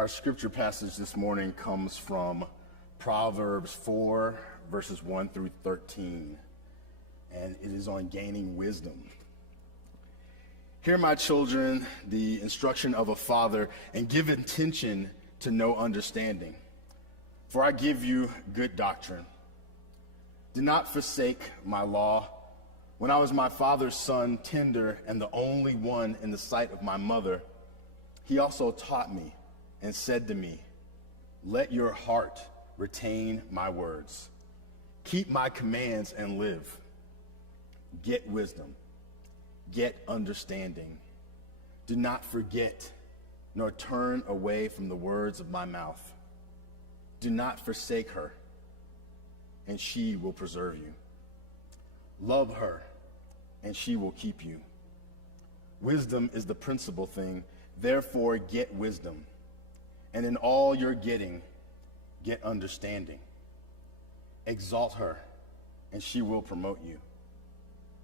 Our scripture passage this morning comes from Proverbs 4, verses 1 through 13, and it is on gaining wisdom. Hear, my children, the instruction of a father, and give attention to know understanding. For I give you good doctrine. Do not forsake my law. When I was my father's son, tender and the only one in the sight of my mother, he also taught me and said to me, let your heart retain my words. Keep my commands and live. Get wisdom. Get understanding. Do not forget, nor turn away from the words of my mouth. Do not forsake her, and she will preserve you. Love her, and she will keep you. Wisdom is the principal thing, therefore get wisdom. And in all you're getting, get understanding. Exalt her, and she will promote you.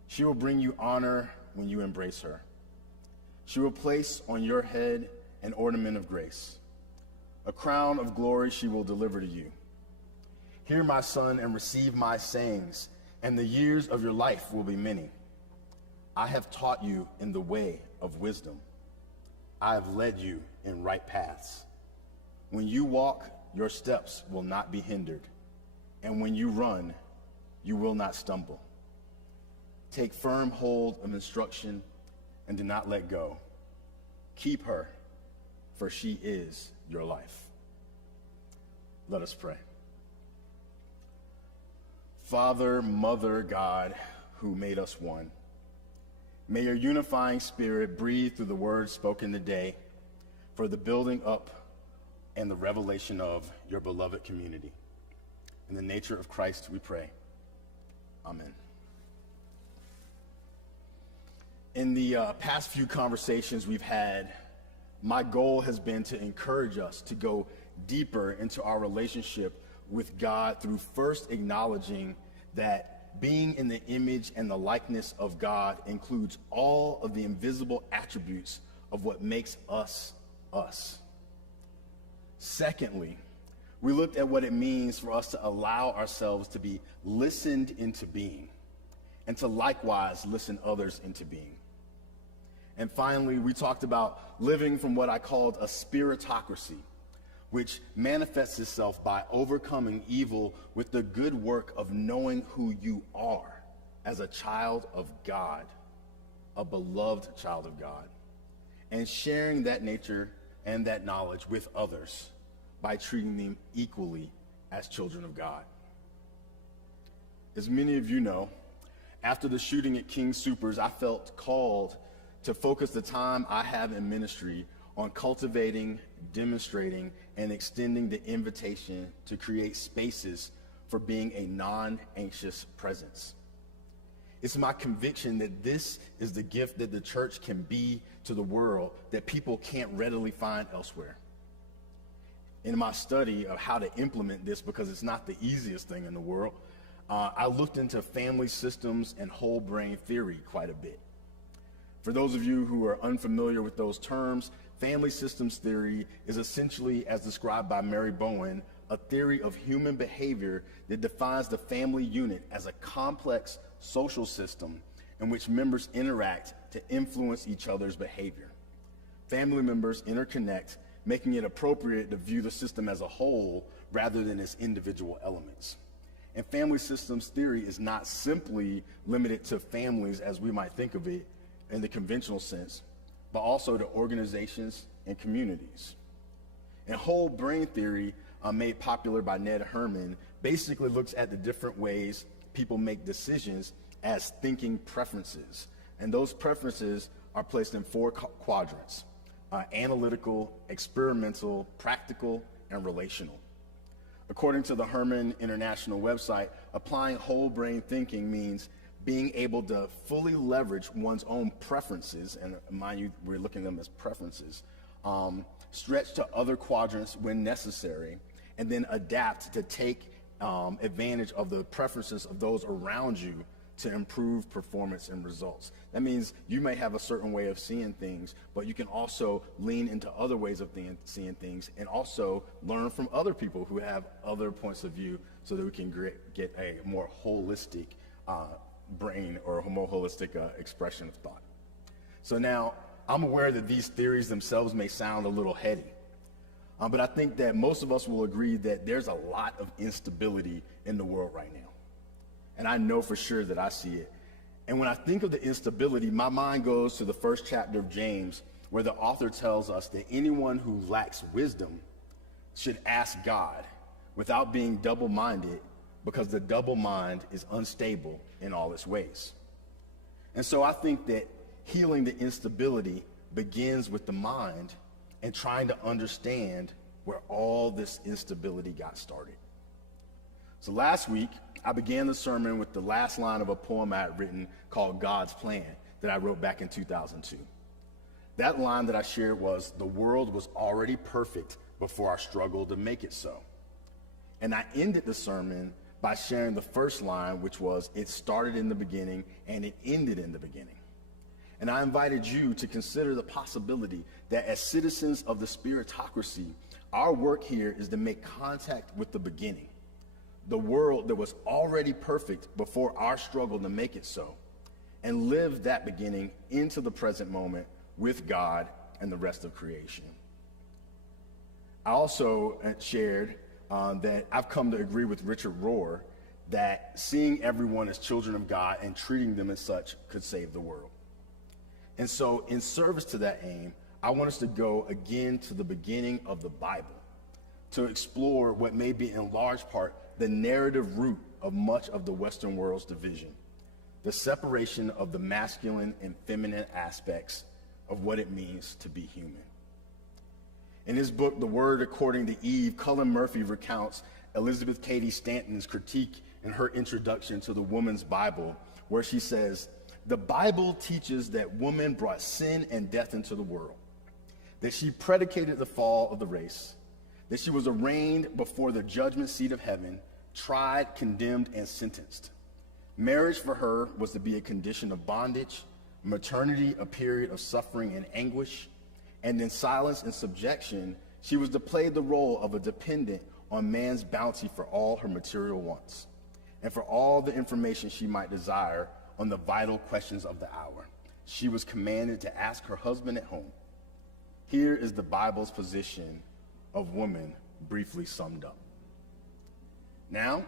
She will bring you honor when you embrace her. She will place on your head an ornament of grace. A crown of glory she will deliver to you. Hear, my son, and receive my sayings, and the years of your life will be many. I have taught you in the way of wisdom. I have led you in right paths. When you walk, your steps will not be hindered, and when you run, you will not stumble. Take firm hold of instruction and do not let go. Keep her, for she is your life. Let us pray. Father, Mother, God, who made us one, may your unifying spirit breathe through the words spoken today for the building up and the revelation of your beloved community. In the nature of Christ we pray. Amen. In the past few conversations we've had, my goal has been to encourage us to go deeper into our relationship with God through first acknowledging that being in the image and the likeness of God includes all of the invisible attributes of what makes us us. Secondly, we looked at what it means for us to allow ourselves to be listened into being and to likewise listen others into being. And finally, we talked about living from what I called a spiritocracy, which manifests itself by overcoming evil with the good work of knowing who you are as a child of God, a beloved child of God, and sharing that nature and that knowledge with others by treating them equally as children of God. As many of you know, after the shooting at King Soopers, I felt called to focus the time I have in ministry on cultivating, demonstrating, and extending the invitation to create spaces for being a non-anxious presence. It's my conviction that this is the gift that the church can be to the world that people can't readily find elsewhere. In my study of how to implement this, because it's not the easiest thing in the world, I looked into family systems and whole brain theory quite a bit. For those of you who are unfamiliar with those terms, family systems theory is essentially, as described by Mary Bowen, a theory of human behavior that defines the family unit as a complex social system in which members interact to influence each other's behavior. Family members interconnect, making it appropriate to view the system as a whole rather than as individual elements. And family systems theory is not simply limited to families as we might think of it in the conventional sense, but also to organizations and communities. And whole brain theory, made popular by Ned Herman, basically looks at the different ways people make decisions as thinking preferences. And those preferences are placed in four quadrants: analytical, experimental, practical, and relational. According to the Herman International website, applying whole brain thinking means being able to fully leverage one's own preferences, and mind you, we're looking at them as preferences, stretch to other quadrants when necessary, and then adapt to take advantage of the preferences of those around you to improve performance and results. That means you may have a certain way of seeing things, but you can also lean into other ways of seeing things and also learn from other people who have other points of view so that we can get a more holistic brain or a more holistic expression of thought. So now, I'm aware that these theories themselves may sound a little heady, but I think that most of us will agree that there's a lot of instability in the world right now. And I know for sure that I see it. And when I think of the instability, my mind goes to the first chapter of James, where the author tells us that anyone who lacks wisdom should ask God without being double-minded, because the double mind is unstable in all its ways. And so I think that healing the instability begins with the mind and trying to understand where all this instability got started. So last week, I began the sermon with the last line of a poem I had written called God's Plan that I wrote back in 2002. That line that I shared was, "The world was already perfect before I struggled to make it so." And I ended the sermon by sharing the first line, which was, "It started in the beginning and it ended in the beginning." And I invited you to consider the possibility that as citizens of the spiritocracy, our work here is to make contact with the beginning, the world that was already perfect before our struggle to make it so, and live that beginning into the present moment with God and the rest of creation. I also shared that I've come to agree with Richard Rohr that seeing everyone as children of God and treating them as such could save the world. And so in service to that aim, I want us to go again to the beginning of the Bible to explore what may be in large part the narrative root of much of the Western world's division, the separation of the masculine and feminine aspects of what it means to be human. In his book, The Word According to Eve, Cullen Murphy recounts Elizabeth Cady Stanton's critique in her introduction to the Woman's Bible, where she says, "The Bible teaches that woman brought sin and death into the world, that she predicated the fall of the race, that she was arraigned before the judgment seat of heaven, tried, condemned, and sentenced. Marriage for her was to be a condition of bondage, maternity a period of suffering and anguish, and in silence and subjection, she was to play the role of a dependent on man's bounty for all her material wants, and for all the information she might desire on the vital questions of the hour. She was commanded to ask her husband at home." Here is the Bible's position of woman briefly summed up. Now,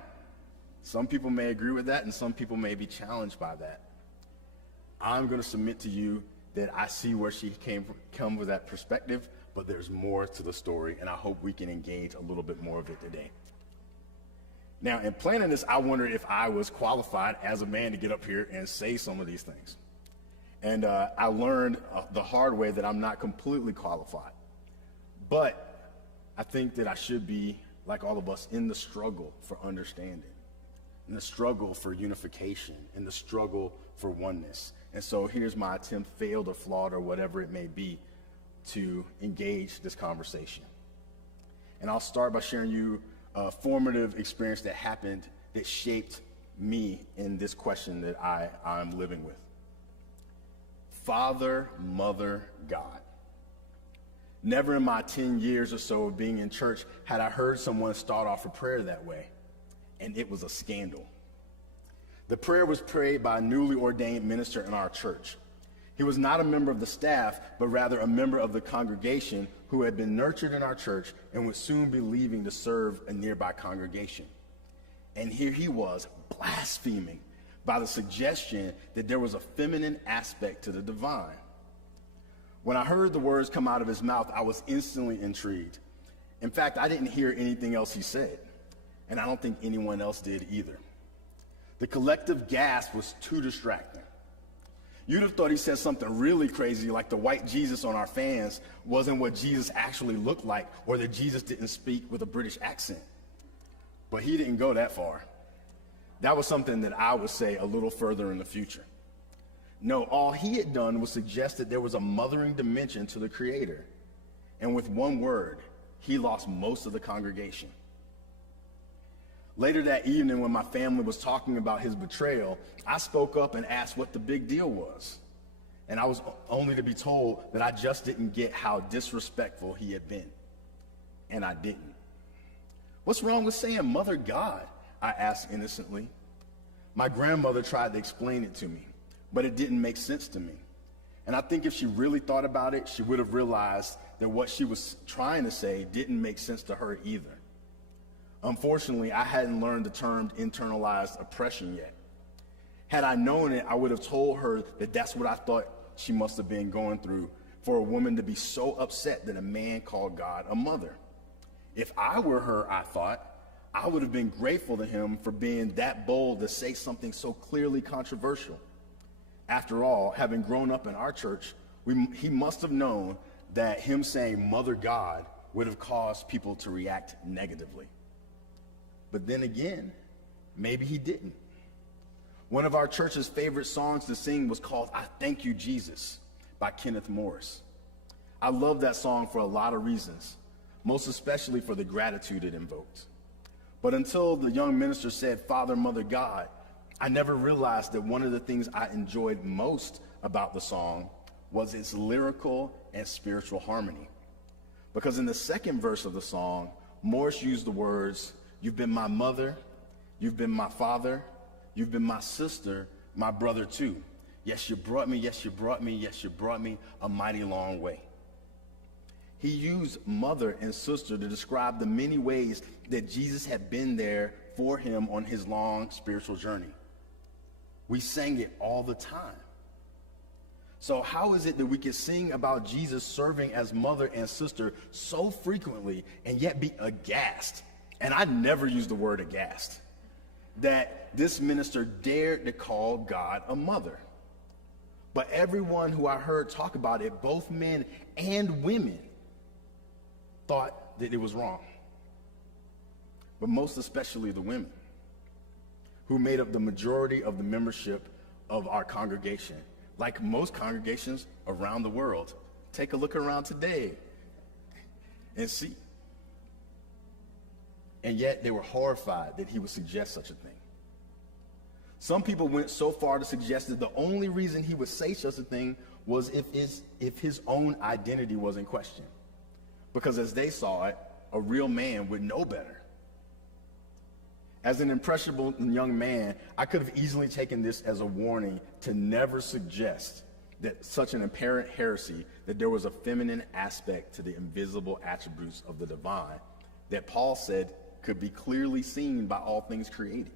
some people may agree with that and some people may be challenged by that. I'm going to submit to you that I see where she come with that perspective, but there's more to the story, and I hope we can engage a little bit more of it today. Now, in planning this, I wondered if I was qualified as a man to get up here and say some of these things. And I learned the hard way that I'm not completely qualified. But I think that I should be, like all of us, in the struggle for understanding, in the struggle for unification, in the struggle for oneness. And so here's my attempt, failed or flawed or whatever it may be, to engage this conversation. And I'll start by sharing you a formative experience that happened that shaped me in this question that I'm living with. Father, Mother, God. Never in my 10 years or so of being in church had I heard someone start off a prayer that way, and it was a scandal. The prayer was prayed by a newly ordained minister in our church. He was not a member of the staff, but rather a member of the congregation who had been nurtured in our church and would soon be leaving to serve a nearby congregation. And here he was, blaspheming by the suggestion that there was a feminine aspect to the divine. When I heard the words come out of his mouth, I was instantly intrigued. In fact, I didn't hear anything else he said, and I don't think anyone else did either. The collective gasp was too distracting. You'd have thought he said something really crazy, like the white Jesus on our fans wasn't what Jesus actually looked like, or that Jesus didn't speak with a British accent. But he didn't go that far. That was something that I would say a little further in the future. No, all he had done was suggest that there was a mothering dimension to the Creator. And with one word, he lost most of the congregation. Later that evening, when my family was talking about his betrayal, I spoke up and asked what the big deal was. And I was only to be told that I just didn't get how disrespectful he had been. And I didn't. What's wrong with saying Mother God? I asked innocently. My grandmother tried to explain it to me, but it didn't make sense to me. And I think if she really thought about it, she would have realized that what she was trying to say didn't make sense to her either. Unfortunately, I hadn't learned the term internalized oppression yet. Had I known it, I would have told her that that's what I thought she must have been going through for a woman to be so upset that a man called God a mother. If I were her, I thought, I would have been grateful to him for being that bold to say something so clearly controversial. After all, having grown up in our church, he must have known that him saying Mother God would have caused people to react negatively. But then again, maybe he didn't. One of our church's favorite songs to sing was called I Thank You, Jesus by Kenneth Morris. I love that song for a lot of reasons, most especially for the gratitude it invoked. But until the young minister said, Father, Mother, God, I never realized that one of the things I enjoyed most about the song was its lyrical and spiritual harmony. Because in the second verse of the song, Morris used the words, you've been my mother, you've been my father, you've been my sister, my brother too. Yes, you brought me, yes, you brought me, yes, you brought me a mighty long way. He used mother and sister to describe the many ways that Jesus had been there for him on his long spiritual journey. We sang it all the time. So how is it that we can sing about Jesus serving as mother and sister so frequently and yet be aghast? And I never use the word aghast, that this minister dared to call God a mother. But everyone who I heard talk about it, both men and women, thought that it was wrong. But most especially the women, who made up the majority of the membership of our congregation. Like most congregations around the world. Take a look around today and see. And yet they were horrified that he would suggest such a thing. Some people went so far to suggest that the only reason he would say such a thing was if his own identity was in question. Because as they saw it, a real man would know better. As an impressionable young man, I could have easily taken this as a warning to never suggest that such an apparent heresy, that there was a feminine aspect to the invisible attributes of the divine that Paul said could be clearly seen by all things created.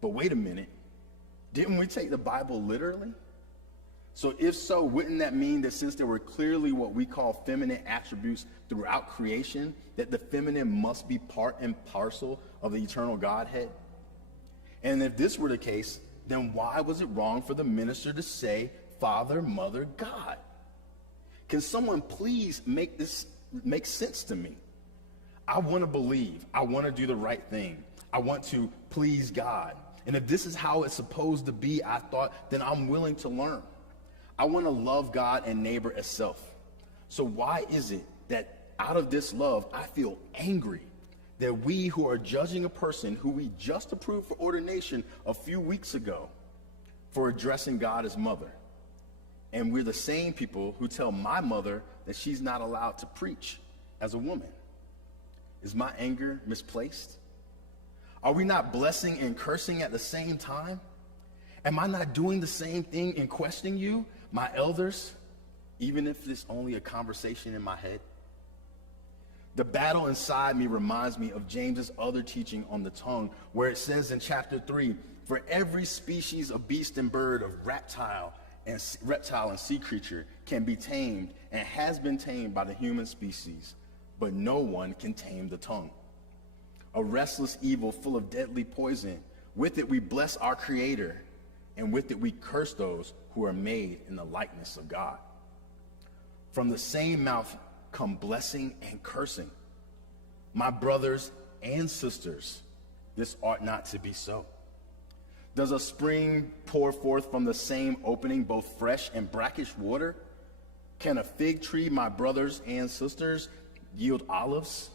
But wait a minute, didn't we take the Bible literally? So if so, wouldn't that mean that since there were clearly what we call feminine attributes throughout creation, that the feminine must be part and parcel of the eternal Godhead? And if this were the case, then why was it wrong for the minister to say, Father, Mother, God? Can someone please make this make sense to me? I want to believe. I want to do the right thing. I want to please God. And if this is how it's supposed to be, I thought, then I'm willing to learn. I want to love God and neighbor as self. So why is it that out of this love, I feel angry that we who are judging a person who we just approved for ordination a few weeks ago for addressing God as mother, and we're the same people who tell my mother that she's not allowed to preach as a woman? Is my anger misplaced? Are we not blessing and cursing at the same time? Am I not doing the same thing in questioning you, my elders, even if it's only a conversation in my head? The battle inside me reminds me of James's other teaching on the tongue, where it says in chapter 3, for every species of beast and bird, of reptile and sea creature can be tamed and has been tamed by the human species, but no one can tame the tongue. A restless evil full of deadly poison. With it we bless our Creator, and with it we curse those who are made in the likeness of God. From the same mouth come blessing and cursing. My brothers and sisters, this ought not to be so. Does a spring pour forth from the same opening both fresh and brackish water? Can a fig tree, my brothers and sisters, yield olives,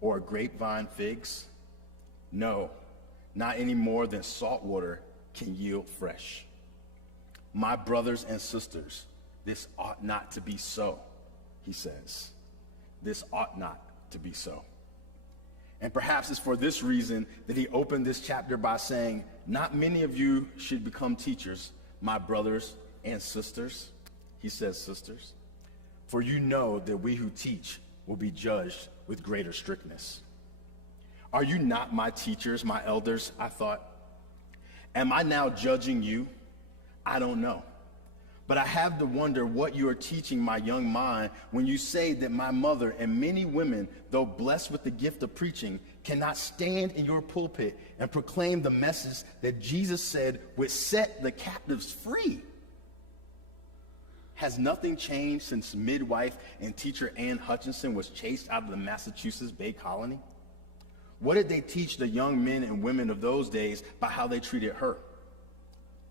or a grapevine figs? No, not any more than salt water can yield fresh. My brothers and sisters, this ought not to be so, he says. This ought not to be so. And perhaps it's for this reason that he opened this chapter by saying, not many of you should become teachers, my brothers and sisters. He says sisters. For you know that we who teach will be judged with greater strictness. Are you not my teachers, my elders? I thought. Am I now judging you? I don't know. But I have to wonder what you are teaching my young mind when you say that my mother and many women, though blessed with the gift of preaching, cannot stand in your pulpit and proclaim the message that Jesus said would set the captives free. Has nothing changed since midwife and teacher Ann Hutchinson was chased out of the Massachusetts Bay Colony? What did they teach the young men and women of those days by how they treated her?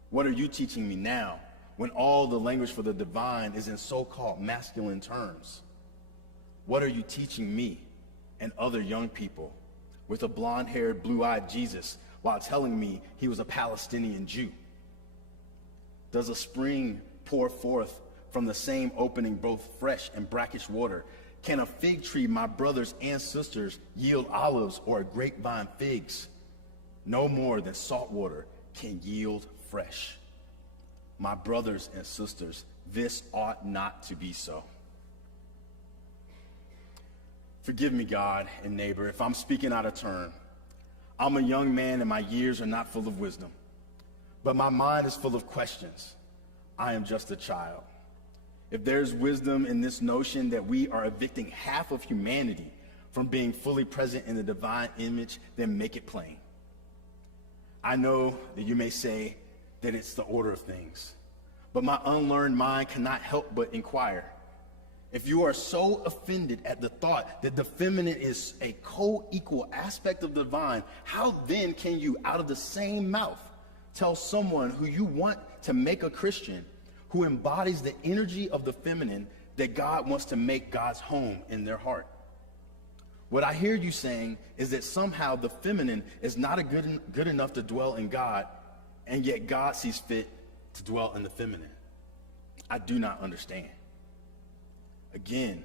What are you teaching me now when all the language for the divine is in so-called masculine terms? What are you teaching me and other young people with a blonde-haired, blue-eyed Jesus while telling me he was a Palestinian Jew? Does a spring pour forth from the same opening both fresh and brackish water? Can a fig tree, my brothers and sisters, yield olives or a grapevine figs? No more than salt water can yield fresh. My brothers and sisters, this ought not to be so. Forgive me, God and neighbor, if I'm speaking out of turn. I'm a young man and my years are not full of wisdom, but my mind is full of questions. I am just a child. If there's wisdom in this notion that we are evicting half of humanity from being fully present in the divine image, then make it plain. I know that you may say that it's the order of things, but my unlearned mind cannot help but inquire. If you are so offended at the thought that the feminine is a co-equal aspect of the divine, how then can you, out of the same mouth, tell someone who you want to make a Christian, who embodies the energy of the feminine, that God wants to make God's home in their heart? What I hear you saying is that somehow the feminine is not good enough to dwell in God, and yet God sees fit to dwell in the feminine. I do not understand. Again,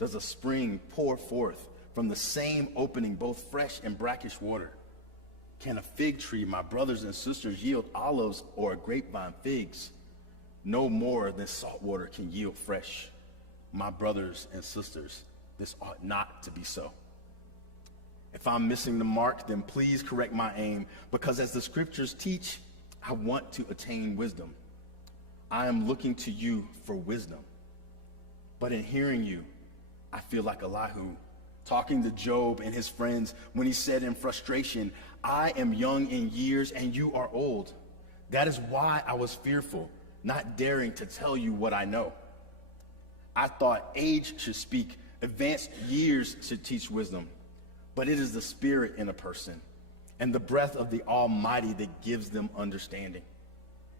does a spring pour forth from the same opening both fresh and brackish water? Can a fig tree, my brothers and sisters, yield olives or a grapevine figs? No more than salt water can yield fresh. My brothers and sisters, this ought not to be so. If I'm missing the mark, then please correct my aim, because as the scriptures teach, I want to attain wisdom. I am looking to you for wisdom. But in hearing you, I feel like Elihu, talking to Job and his friends when he said in frustration, I am young in years and you are old. That is why I was fearful, not daring to tell you what I know. I thought age should speak, advanced years should teach wisdom, but it is the spirit in a person and the breath of the Almighty that gives them understanding.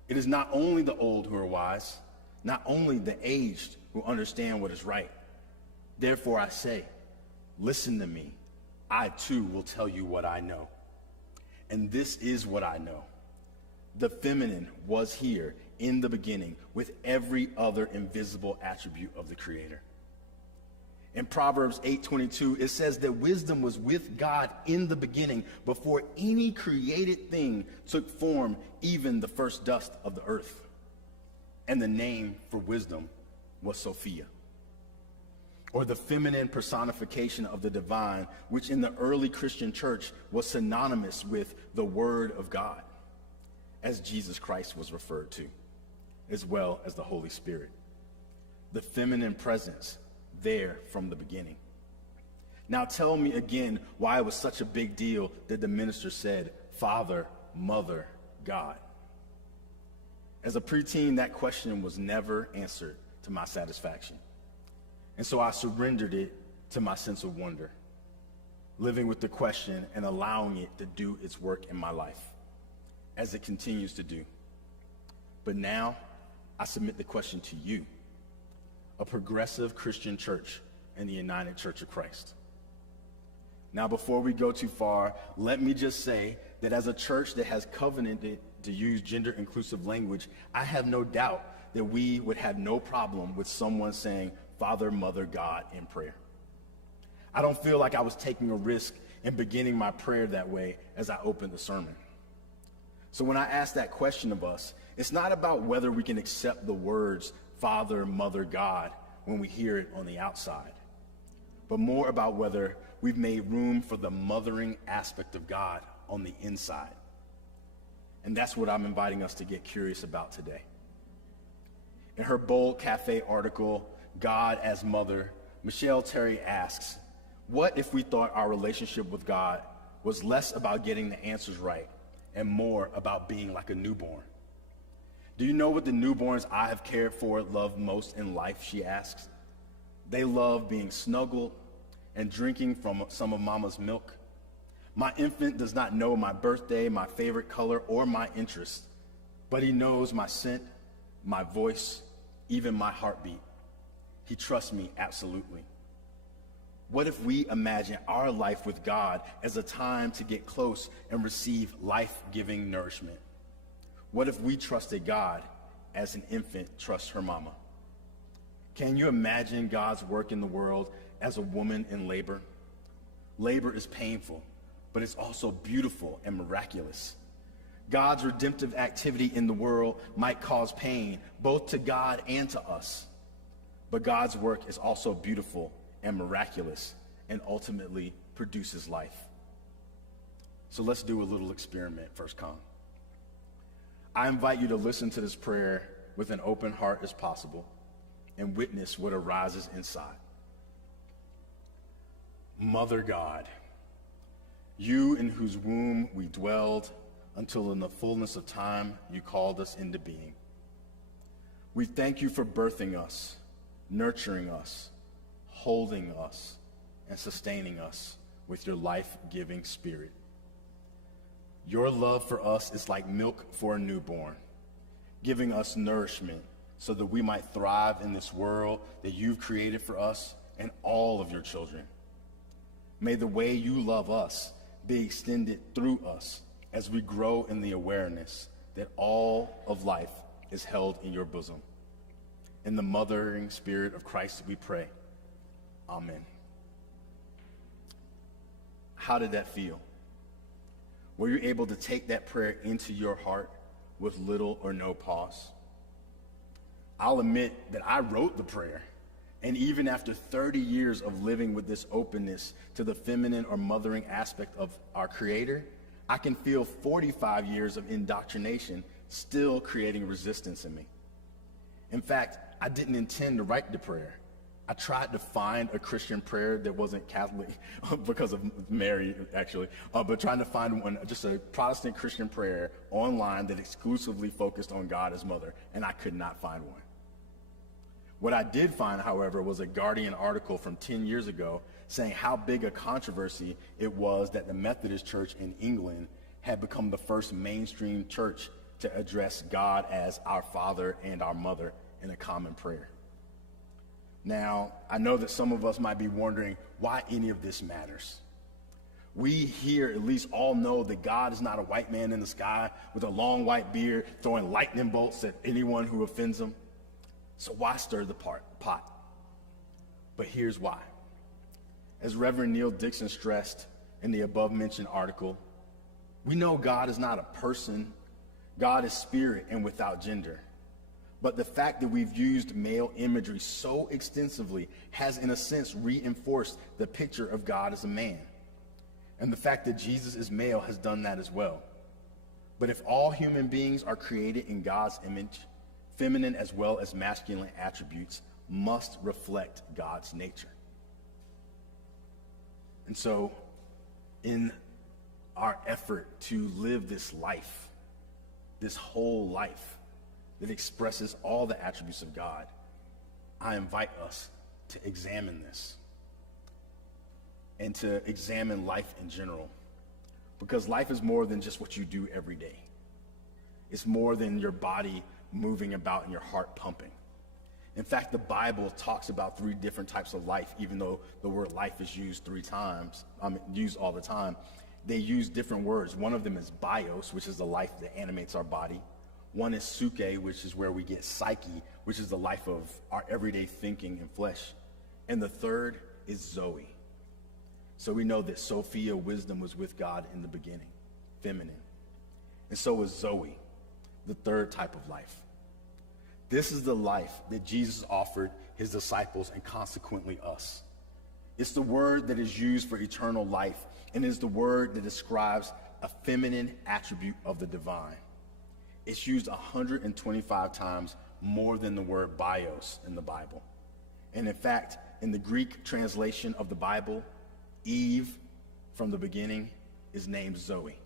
It is not only the old who are wise, not only the aged who understand what is right. Therefore I say, listen to me. I too will tell you what I know. And this is what I know. The feminine was here in the beginning with every other invisible attribute of the Creator. In Proverbs 8:22, it says that wisdom was with God in the beginning before any created thing took form, even the first dust of the earth. And the name for wisdom was Sophia, or the feminine personification of the divine, which in the early Christian church was synonymous with the Word of God, as Jesus Christ was referred to, as well as the Holy Spirit. The feminine presence there from the beginning. Now tell me again why it was such a big deal that the minister said, Father, Mother, God. As a preteen, that question was never answered to my satisfaction. And so I surrendered it to my sense of wonder, living with the question and allowing it to do its work in my life, as it continues to do. But now I submit the question to you, a progressive Christian church in the United Church of Christ. Now, before we go too far, let me just say that as a church that has covenanted to use gender-inclusive language, I have no doubt that we would have no problem with someone saying Father, Mother, God in prayer. I don't feel like I was taking a risk in beginning my prayer that way as I opened the sermon. So when I ask that question of us, it's not about whether we can accept the words Father, Mother, God when we hear it on the outside, but more about whether we've made room for the mothering aspect of God on the inside. And that's what I'm inviting us to get curious about today. In her Bold Cafe article, God as Mother, Michelle Terry asks, what if we thought our relationship with God was less about getting the answers right and more about being like a newborn? Do you know what the newborns I have cared for love most in life, she asks? They love being snuggled and drinking from some of Mama's milk. My infant does not know my birthday, my favorite color, or my interest, but he knows my scent, my voice, even my heartbeat. He trusts me absolutely. What if we imagine our life with God as a time to get close and receive life-giving nourishment? What if we trusted God as an infant trusts her mama? Can you imagine God's work in the world as a woman in labor? Labor is painful, but it's also beautiful and miraculous. God's redemptive activity in the world might cause pain, both to God and to us. But God's work is also beautiful and miraculous and ultimately produces life. So let's do a little experiment, First Con. I invite you to listen to this prayer with an open heart as possible and witness what arises inside. Mother God, you in whose womb we dwelled until in the fullness of time you called us into being. We thank you for birthing us, nurturing us, holding us, and sustaining us with your life-giving spirit. Your love for us is like milk for a newborn, giving us nourishment so that we might thrive in this world that you've created for us and all of your children. May the way you love us be extended through us as we grow in the awareness that all of life is held in your bosom. In the mothering spirit of Christ we pray. Amen. How did that feel? Were you able to take that prayer into your heart with little or no pause? I'll admit that I wrote the prayer, and even after 30 years of living with this openness to the feminine or mothering aspect of our Creator, I can feel 45 years of indoctrination still creating resistance in me. In fact, I didn't intend to write the prayer. I tried to find a Christian prayer that wasn't Catholic because of Mary, actually, but trying to find one, just a Protestant Christian prayer online that exclusively focused on God as Mother, and I could not find one. What I did find, however, was a Guardian article from 10 years ago saying how big a controversy it was that the Methodist Church in England had become the first mainstream church to address God as our Father and our Mother in a common prayer. Now, I know that some of us might be wondering why any of this matters. We here at least all know that God is not a white man in the sky with a long white beard throwing lightning bolts at anyone who offends him. So why stir the pot? But here's why. As Reverend Neil Dixon stressed in the above-mentioned article, we know God is not a person. God is spirit and without gender. But the fact that we've used male imagery so extensively has, in a sense, reinforced the picture of God as a man. And the fact that Jesus is male has done that as well. But if all human beings are created in God's image, feminine as well as masculine attributes must reflect God's nature. And so, in our effort to live this life, this whole life, that expresses all the attributes of God, I invite us to examine this and to examine life in general. Because life is more than just what you do every day. It's more than your body moving about and your heart pumping. In fact, the Bible talks about 3 different types of life, even though the word life is used 3 times, used all the time. They use different words. One of them is bios, which is the life that animates our body. One is suke, which is where we get psyche, which is the life of our everyday thinking and flesh. And the third is Zoe. So we know that Sophia, wisdom, was with God in the beginning, feminine. And so is Zoe, the third type of life. This is the life that Jesus offered his disciples and consequently us. It's the word that is used for eternal life, and is the word that describes a feminine attribute of the divine. It's used 125 times more than the word bios in the Bible. And in fact, in the Greek translation of the Bible, Eve from the beginning is named Zoe.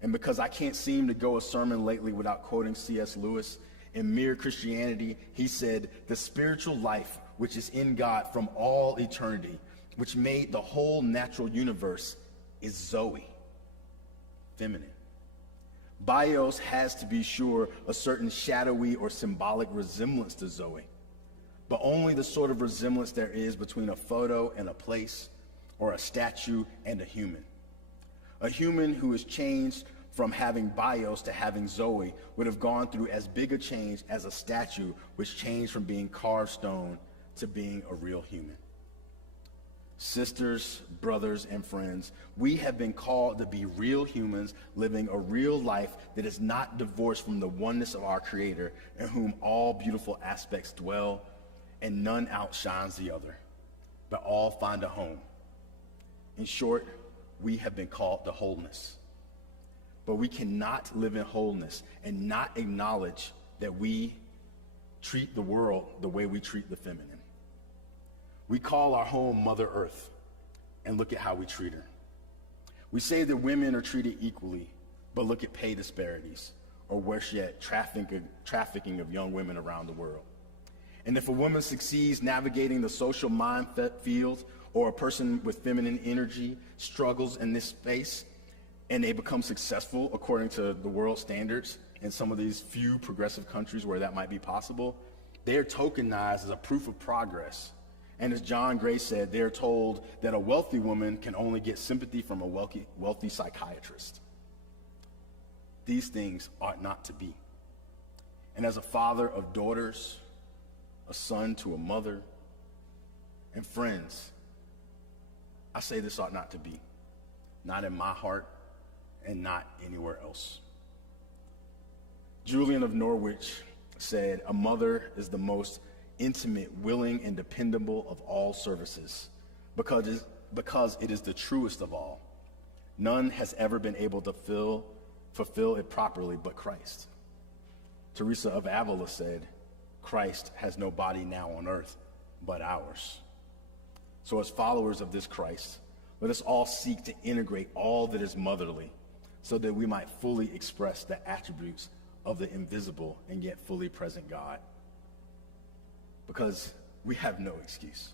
And because I can't seem to go a sermon lately without quoting C.S. Lewis, in Mere Christianity, he said, the spiritual life which is in God from all eternity, which made the whole natural universe, is Zoe, feminine. Bios has, to be sure, a certain shadowy or symbolic resemblance to Zoe, but only the sort of resemblance there is between a photo and a place, or a statue and a human. A human who is changed from having bios to having Zoe would have gone through as big a change as a statue which changed from being carved stone to being a real human. Sisters, brothers, and friends, we have been called to be real humans living a real life that is not divorced from the oneness of our Creator, in whom all beautiful aspects dwell, and none outshines the other, but all find a home. In short, we have been called to wholeness. But we cannot live in wholeness and not acknowledge that we treat the world the way we treat the feminine. We call our home Mother Earth, and look at how we treat her. We say that women are treated equally, but look at pay disparities, or worse yet, trafficking of young women around the world. And if a woman succeeds navigating the social minefield, or a person with feminine energy struggles in this space, and they become successful according to the world standards in some of these few progressive countries where that might be possible, they are tokenized as a proof of progress. And as John Gray said, they're told that a wealthy woman can only get sympathy from a wealthy psychiatrist. These things ought not to be. And as a father of daughters, a son to a mother, and friends, I say this ought not to be. Not in my heart and not anywhere else. Julian of Norwich said, a mother is the most intimate, willing, and dependable of all services because it is the truest of all. None has ever been able to fulfill it properly but Christ. Teresa of Avila said, Christ has no body now on earth but ours. So as followers of this Christ, let us all seek to integrate all that is motherly so that we might fully express the attributes of the invisible and yet fully present God. Because we have no excuse.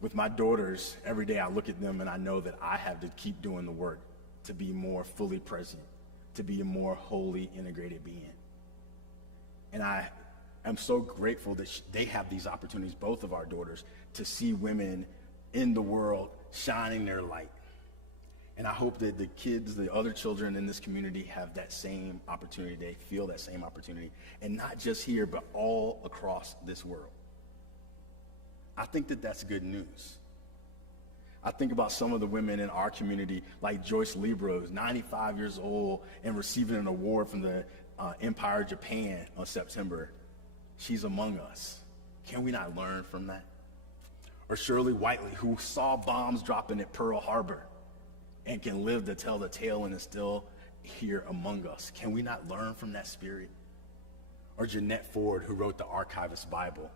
With my daughters, every day I look at them and I know that I have to keep doing the work to be more fully present, to be a more wholly integrated being. And I am so grateful that they have these opportunities, both of our daughters, to see women in the world shining their light. And I hope that the kids, the other children in this community have that same opportunity. They feel that same opportunity. And not just here, but all across this world. I think that that's good news. I think about some of the women in our community, like Joyce Libra, who's 95 years old and receiving an award from the Empire of Japan on September. She's among us. Can we not learn from that? Or Shirley Whiteley, who saw bombs dropping at Pearl Harbor and can live to tell the tale and is still here among us. Can we not learn from that spirit? Or Jeanette Ford, who wrote the Archivist Bible.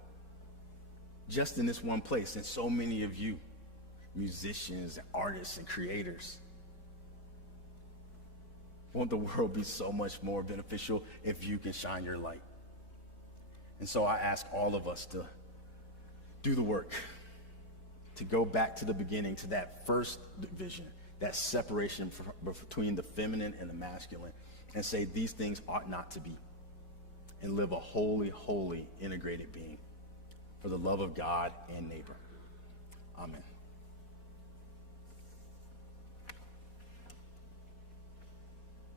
Just in this one place, and so many of you, musicians and artists and creators. Won't the world be so much more beneficial if you can shine your light? And so I ask all of us to do the work, to go back to the beginning, to that first division, that separation between the feminine and the masculine, and say these things ought not to be. and live a holy, holy, integrated being for the love of God and neighbor. Amen.